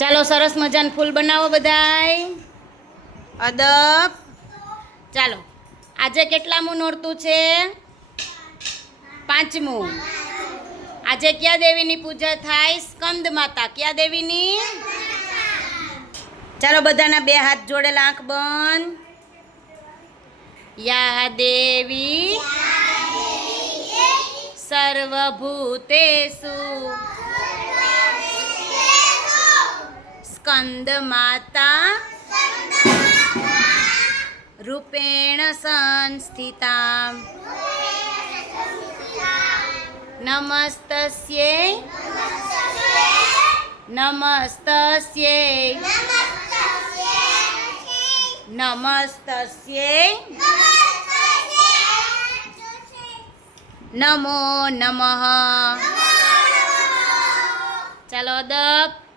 ચાલો સરસ મજાનું ફૂલ બનાવો બધાય. અદબ. ચાલો આજે કેટલામું નોરતું છે? 5મું. આજે કયા દેવીની પૂજા થાય? સ્કંદ માતા. કયા દેવીની? ચાલો બધાના 2 હાથ જોડેલા, આંખ બંધ. યા દેવી સર્વભૂતેષુ સ્કંદ માતા રૂપેણ સંસ્થિતા નમસ્તસ્યૈ નમસ્તસ્યૈ નમસ્તસ્યૈ નમો નમઃ. ચાલો અદબ.